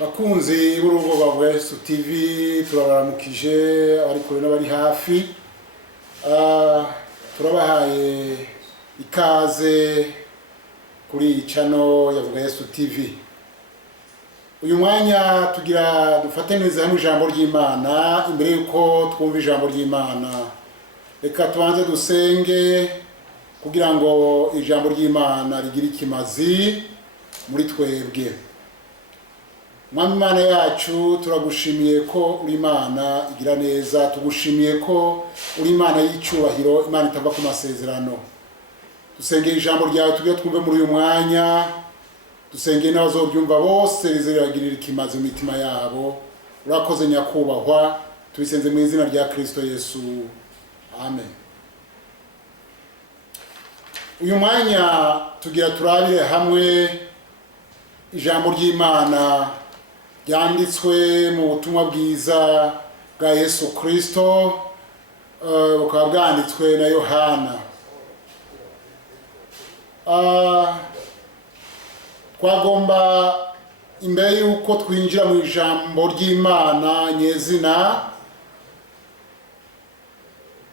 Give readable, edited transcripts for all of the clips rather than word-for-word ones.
bakunzi b'urugo rwa Yesu TV turabaramukije abari kure n'abari hafi. Turabahaye ikaze kuri channel ya Yesu TV. Uyu mwanya tugira dufate neza hamwe ijambo ry'Imana. Imbere yuko twumva ijambo ry'Imana, reka tubanze dusenge kugira ngo ijambo ry'Imana rigire ikimazi muri twebwe. Mwami Imana yacu, turagushimiye ko uri Imana igira neza, tugushimiye ko uri Imana y'icyubahiro, Imana itava ku masezerano. Dusengeye ijambo ryawe tugiye twumve muri uyu mwanya, dusengeye n'abazoryumva bose riziragirira ikimazi mu mitima yabo. Urakoze nyakubahwa, tubisenze mu izina rya Kristo Yesu, amen. Uyu mwanya tugira turabire hamwe ijambo ry'Imana ryanditswe mu butumwa bwiza bwa Yesu Kristo, bukaba bwanditswe na Yohana. Twagomba imbere yuko twinjira mu ijambo ry'Imana nyezina,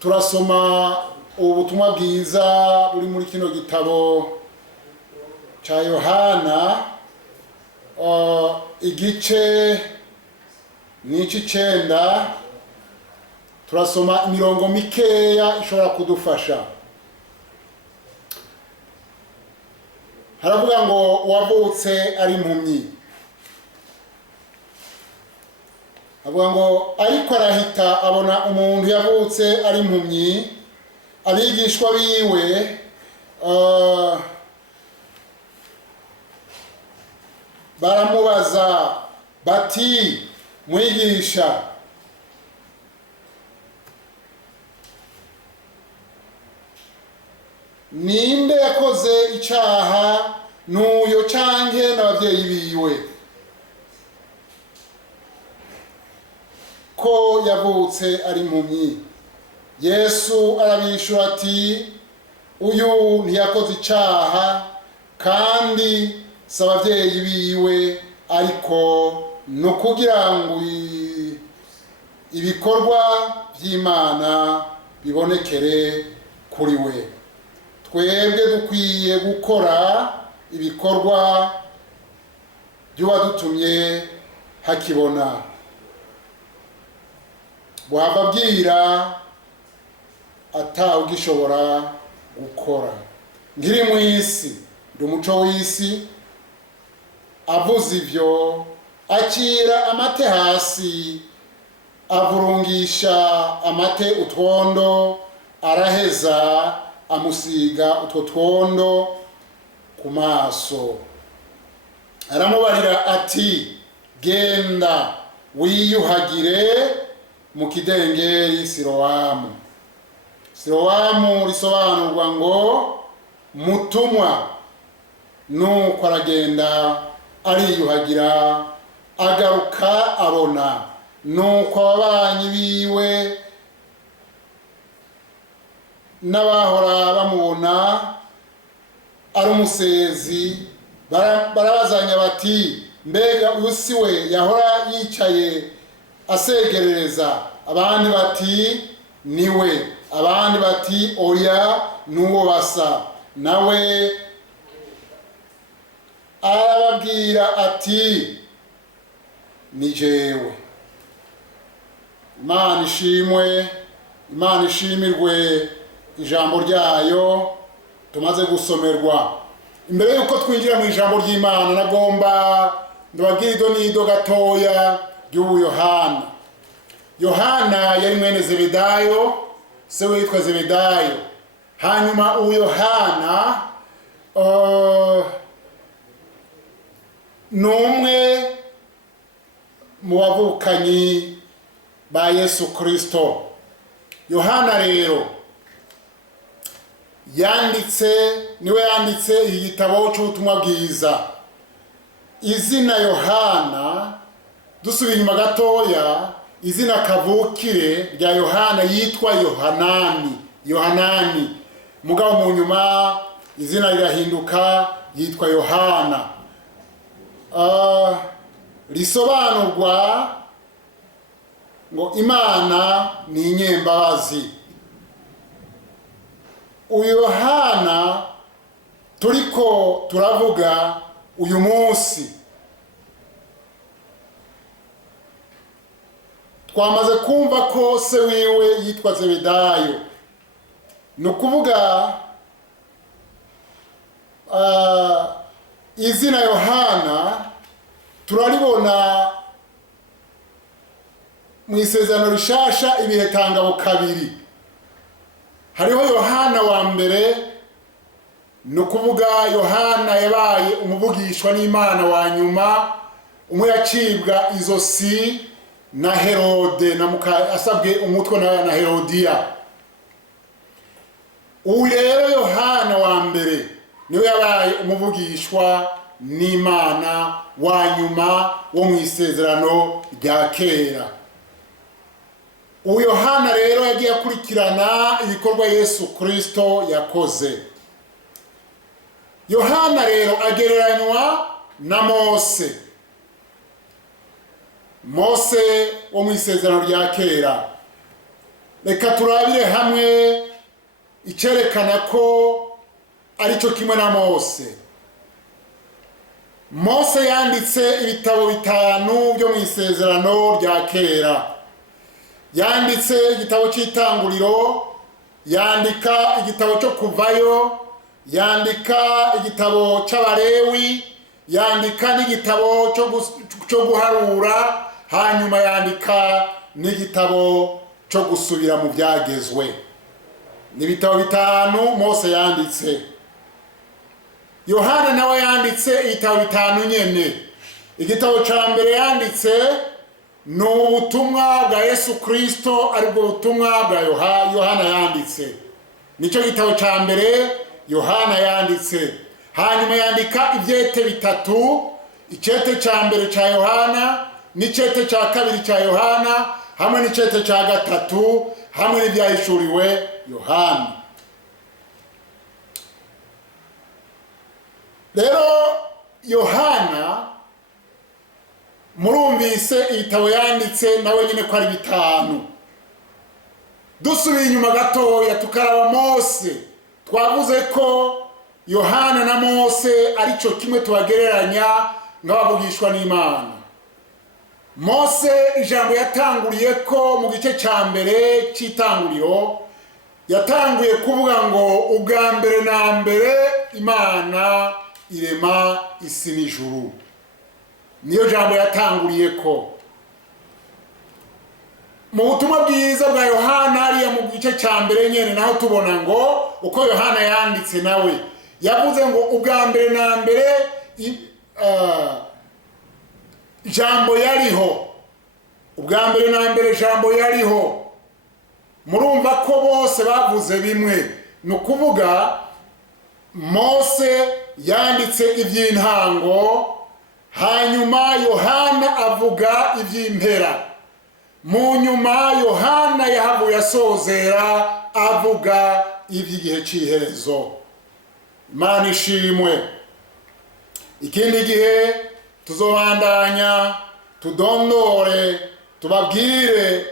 turasoma ubutumwa bwiza buri muri kino gitabo cha Yohana, igice n'iki 9. Turasoma imirongo mikeya ishobora kudufasha. Haravuga ngo wavutse ari impumyi. Havuga ngo ariko arahita abona umuntu yavutse ari impumyi. Abigishwa biwe baramubaza bati, mwigisha, ninde yakoze icyaha, n'uyo canke n'abavyeyi biwe, ko yavutse ari impumyi? Yesu arabishura ati, uyu ntiyakoze icyaha kandi si abavyeyi biwe, ariko no kugira ngo ibikorwa by'Imana bibonekere kuri we. Twebwe dukwiye gukora ibikorwa by'uwadutumye hakibona. Wababwira atawugishobora gukora. Nkiri mu isi, ndi umuco w'isi. Avuze ivyo, akira amate hasi, avurungisha amate utwondo, araheza amusiga utwo twondo ku maso. Aramubarira ati, genda wiyuhagire mu kidengeri Siloamu. Siloamu risobanurwa ngo mutumwa. Nuko aragenda ariyuhagira, agaruka abona. Nuko ababanyi biwe n'abahora bamubona ari umusezi barabazanya bati, mbega uyu si we yahora yicaye asegerereza? Abandi bati, niwe. Abandi bati, oya, nuwo basa. Nawe arababwira ati, ni jewe. Imana ishimwe, Imana ishimirwe ijambo ryayo tumaze gusomerwa. Imbere yuko twinjira mu ijambo ry'Imana, nagomba ndababwira idonido gatoya ry'ubu Yohana. Yohana yari mwene Zebedayo, se witwa Zebedayo. Hanyuma uyu Yohana numwe mu bavukanyi ba Yesu Kristo. Yohana rero niwe yanditse igitabo cy'ubutumwa bwiza. Izina Yohana, dusubiye inyuma gatoya, izina kavukire rya Yohana yitwa Yohanani. Mugabo mu nyuma izina rirahinduka, yitwa Yohana. risobanurwa ngo Imana ni inyembabazi. Uyu Yohana turiko turavuga uyu munsi twamaze kumva ko se wiwe yitwa Zebedayo. Ni ukuvuga izina Yohana turaribona mu isezerano rishasha ibihe tangabo kabiri. Hariho Yohana wa mbere, ni ukuvuga Yohana yabaye umuvugishwa n'Imana wa nyuma, umwe yacibwa izosi na Herode asabwe umutwe na Herodiya. Uyu rero Yohana wa mbere niwe yabaye umuvugishwa n'Imana wa nyuma wo mu isezerano rya kera. Uyu Yohana rero yagiye akurikirana ibikorwa Yesu Kristo yakoze. Yohana rero agereranywa na Mose. Mose wo mu isezerano rya kera. Reka turabire hamwe icyerekana ko ari cyo kimwe na Mose. Mose yanditse ibitabo 5 byo mu isezerano rya kera. Yanditse igitabo cy'Itanguriro, yandika igitabo cyo Kuvayo, yandika igitabo cy'Abalewi, yandika n'igitabo cyo Guharura, hanyuma yandika n'igitabo cyo Gusubira mu Byagezwe. Ni ibitabo 5 Mose yanditse. Yohana nawe yanditse ibitabo 5 nyene. Igitabo cya mbere yanditse ni ubutumwa bwa Yesu Kristo, aribwo butumwa bwa Yohana yanditse. Nicyo gitabo cya mbere Yohana yanditse. Hanyuma yandika ibyete 3, icyete cya mbere cya Yohana, n'icyete cya kabiri cya Yohana, hamwe n'icyete cya gatatu, hamwe n'ibyahishuriwe Yohana. Rero Yohana murumvise ibitabo yanditse nawe nyine ko ari 5. Dusubiye inyuma gatoya tukaraba Mose, twavuze ko Yohana na Mose ari cyo kimwe tubagereranya nk'abavugishwa n'Imana. Mose ijambo yatanguriye ko mu gice cya mbere cy'Itanguriro yatanguye kuvuga ngo ubwa mbere na mbere Imana irema isi n'ijuru. Niyo jambo yatanguriye ko. Mu butumwa bwiza bwa Yohana ariya mu gice cya mbere nyene naho tubona ngo uko Yohana yanditse nawe yavuze ngo ubwa mbere na mbere jambo yariho. Ubwa mbere na mbere jambo yariho. Murumva ko bose bavuze bimwe. Ni ukuvuga Mose yanditse iby'intango, hanyuma Yohana avuga iby'impera. Mu nyuma Yohana yahavuye asozera avuga iby'igihe cy'iherezo. Imana ishimwe. Ikindi gihe tuzobandanya tudondore tubabwire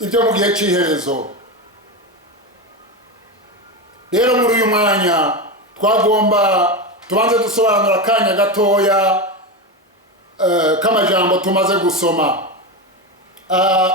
ibyo mu gihe cy'iherezo. Rero muri uyu mwanya twagomba tubanze dusobanura akanya gatoya k'amajambo tumaze gusoma.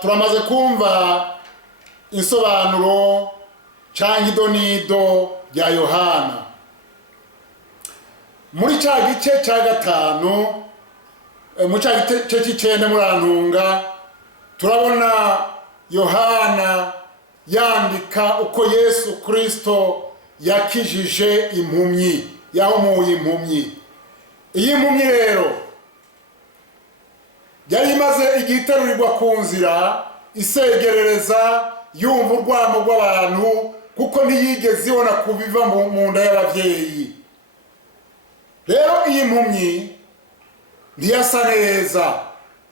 Turamaze kumva insobanuro cyangwa idonido rya Yohana. Muri cya gice cya 5, mu cya gice cy'Icyenda murantunga, turabona Yohana yandika uko Yesu Kristo yakijije impumyi, yahumuye impumyi. Iyi mpumyi rero yari imaze igihe iterurirwa ku nzira isegerereza, yumva urwamo rw'abantu kuko ntiyigeze ibona kubiva mu nda y'ababyeyi. Rero iyi mpumyi ntiyasa neza.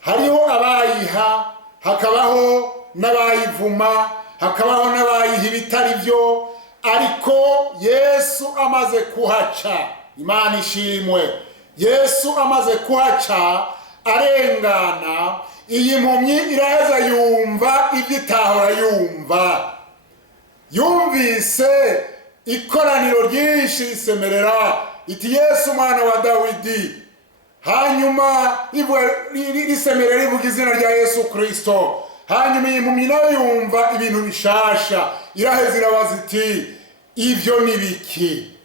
Hariho abayiha, hakabaho n'abayivuma, hakabaho n'abayiha ibitari byo, ariko Yesu amaze kuhaca, Imana ishimwe, Yesu amaze kuhaca arengana, iyi mpumyi iraheza yumva ibyo itahora yumva. Yumvise ikoraniro ryinshi risemerera iti Yesu mwana wa Dawidi, hanyuma risemerera rivuga izina rya Yesu Kristo. Hanyuma iyi mpumyi nayo yumva ibintu bishasha, iraheza irabaza iti ivyo ni biki?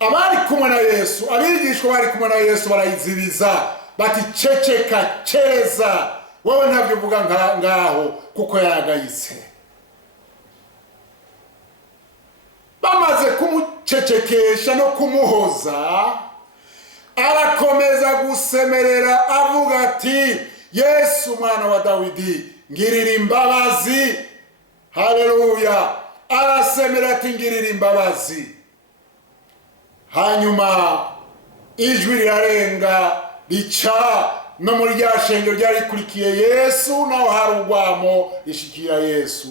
Abari kumwe na Yesu, abigishwa bari kumwe na Yesu barayizibiza bati ceceka, ceza, wowe ntabyo uvuga ngaho, kuko yaragayitse. Bamaze kumucecekesha no kumuhoza, arakomeza gusemerera avuga ati Yesu mwana wa Dawidi, ngirira imbabazi. Haleluya! Arasemera ati ngirira imbabazi. Hanyuma ijwi rirarenga rica no muri rya shengero ryari rikurikiye Yesu, naho hari urwamo rishikira Yesu.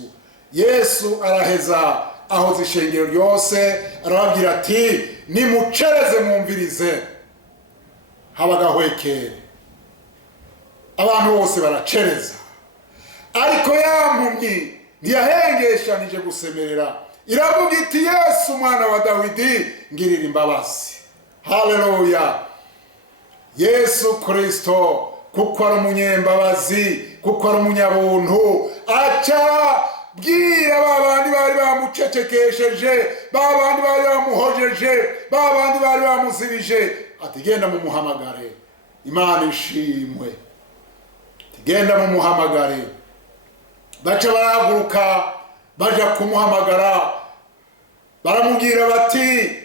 Yesu araheza ahoza ishengero ryose, arababwira ati nimucereze mwumvirize. Habagahwekere, abantu bose baracereza, ariko ya mpumyi ntiyahengeshanije gusemerera, iravuga iti Yesu mwana wa Dawidi, ngirira imbabazi. Haleluya! Yesu Kristo kuko ari umunyembabazi, kuko ari umunyabuntu, aca bwira babandi bari bamucecekesheje, babandi bari bamuhojeje, babandi bari bamuzibije, ati genda mumuhamagare. Imana ishimwe. Genda mumuhamagare. Baca barahaguruka baja kumuhamagara, baramubwira bati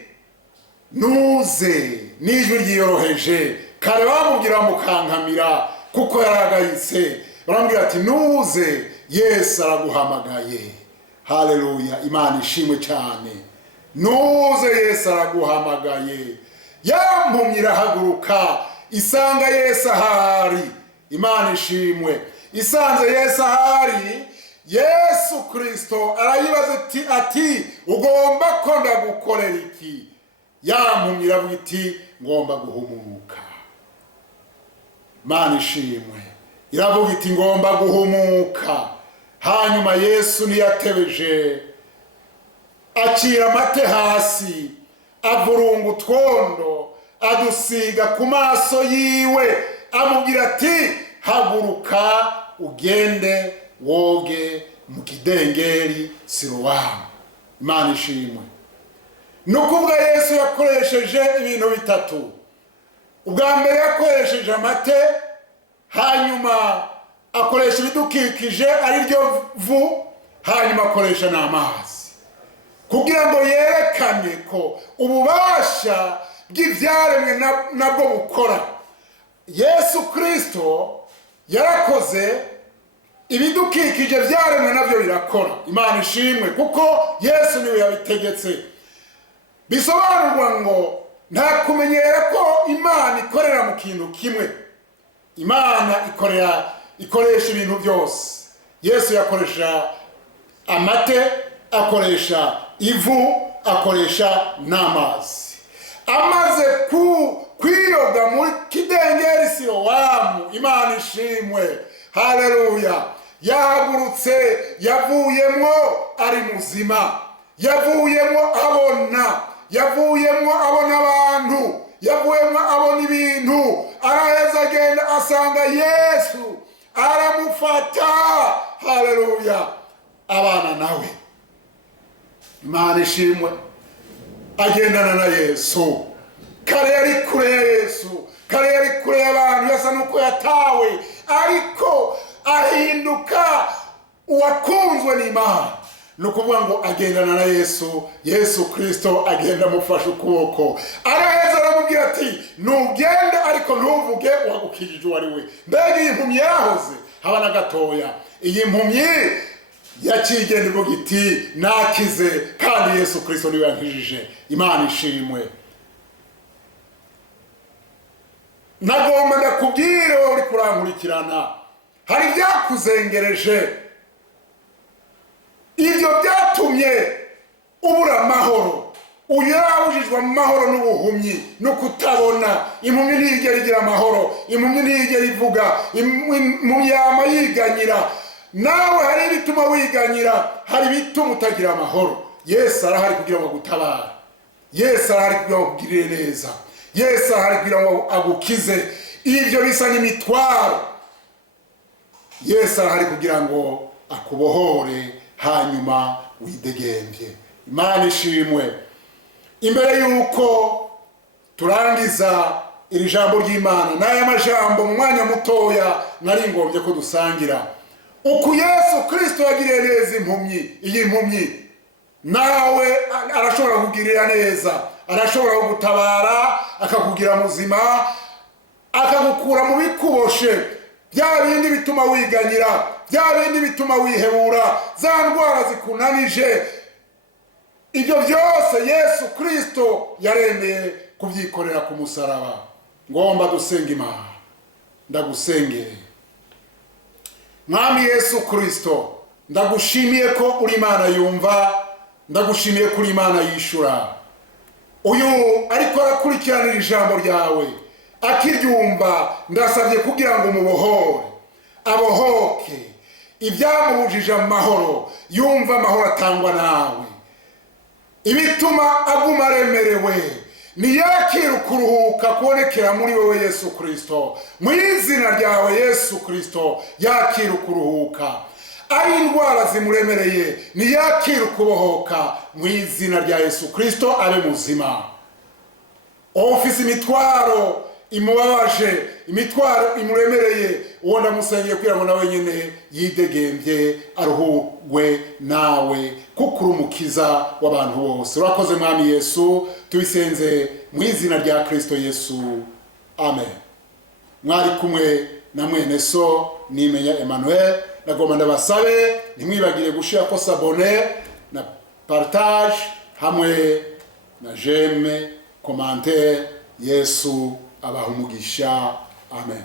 nuze, n'ijwi ryiyoroheje. Kare bamubwira mukankamira kuko yaragayitse, baramubwira ati nuze, Yesu araguhamagaye. Haleluya! Imana ishimwe cyane. Nuze, Yesu araguhamagaye. Ya mpumyi irahaguruka isanga Yesu ahari. Imana ishimwe. Isanze Yesu ahari, Yesu Kristo arayibaza ati ugomba ko ndagukorera iki? Ya mpumyi iravuga iti ngomba guhumuka. Imana ishimwe. Iravuga iti ngomba guhumuka. Hanyuma Yesu ntiyatebeje, acira amate hasi, avurunga utwondo, adusiga ku maso yiwe, amubwira ati haguruka ugende woge mu kidengeri Silowamu. Imana ishimwe. Nukuvuga Yesu yakoresheje ibintu bitatu. Ubwa mbere yakoresheje amate, hanyuma akoresha ibidukikije ari ryo vu, hanyuma akoresha n'amazi, kugira ngo yerekane ko ububasha bw'ibyaremwe nabwo bukora. Yesu Kristo yarakoze, ibidukikije byaremwe nabyo birakora. Imana ishimwe, kuko Yesu niwe yabitegetse. Bisobanurwa ngo nta kumenyera ko Imana ikorera mu kintu kimwe. Imana ikoresha ibintu byose. Yesu yakoresha amate, akoresha ivu, akoresha n'amazi. Amaze kwiyoga muri kidengeri Silowamu, Imana ishimwe, haleluya, yahagurutse, yavuyemo ari muzima, yavuyemo abona, yavuyemo abona abantu, yavuyemo abona ibintu. Araheza agenda asanga Yesu, aramufata, haleluya, abana nawe. Imana ishimwe. Agendana na Yesu. Kare yari kure ya Yesu, kare yari kure y'abantu, yasa nuko yatawe, ariko ahinduka uwakunzwe n'Imana. Nukuvuga ngo agendana na Yesu. Yesu Kristo agenda amufashe ukuboko, araheza aramubwira ati nugende ariko ntuvuge uwagukijije uwo ari we. Mbega iyi mpumyi yarahoze haba na gatoya. Iyi mpumyi yakigenda ivuga iti nakize, kandi Yesu Kristo niwe yankijije. Imana ishimwe. Nagomba ndakubwire wowe uri kurankurikirana, hari byakuzengereje, ibyo byatumye ubura amahoro. Uyu yarabujije barangizwa mu mahoro n'ubuhumyi no kutabona. Impumyi ntiyigera igira amahoro, impumyi ntiyigera ivuga, impumyi yama yiganyira. Nawe hari ibituma wiganyira, hari ibituma utagira amahoro. Yesu arahari kugira ngo agutabare, Yesu arahari kugira ngo akugirire neza, Yesu arahari kugira ngo agukize ibyo bisa n'imitwaro. Yesu arahari kugira ngo akubohore hanyuma widegembye. Imana ishimwe. Imbere yuko turangiza iri jambo ry'Imana, n'aya majambo mu mwanya mutoya nari ngombye ko dusangira uku Yesu Kristo yagiriye neza impumyi. Iyi mpumyi nawe arashobora kugirira neza, arashobora kugutabara, akakugira muzima, akagukura mu bikuboshe, bya bindi bituma wiganyira, bya bindi bituma wihebura, za ndwara zikunanije. Ibyo byose Yesu Kristo yaremeye kubyikorera ku musaraba. Ngomba dusenga Imana. Ndagusengere. Mwami Yesu Kristo, ndagushimiye ko uri Imana yumva, ndagushimiye ko uri Imana yishura. Uyu ariko arakurikiranira ijambo ryawe, akiryumva, ndasabye kugira ngo mubohore, abohoke ibyamubujije amahoro, yumva amahoro atangwa nawe. Ibituma aguma aremerewe, niyakire ukuruhuka kubonekera muri wowe Yesu Kristo. Mu izina ryawe Yesu Kristo, yakire ukuruhuka. Ari indwara zimuremereye, niyakire ukubohoka mu izina rya Yesu Kristo, abe muzima. Ofisi imitwaro imubabaje, imitwaro imuremereye, uwo ndamusengeye kugira ngo nawe nyine yidegembye, aruhugwe nawe, kuko uri umukiza w'abantu bose. Urakoze Mwami Yesu, tubisenze mu izina rya Kristo Yesu, amen. Mwari kumwe na mwene so Nimenya Emmanuel. Nagomba ndabasabe ntimwibagire gushira ko sabone na partage hamwe na j'aime commentaire. Yesu abaha umugisha, amen.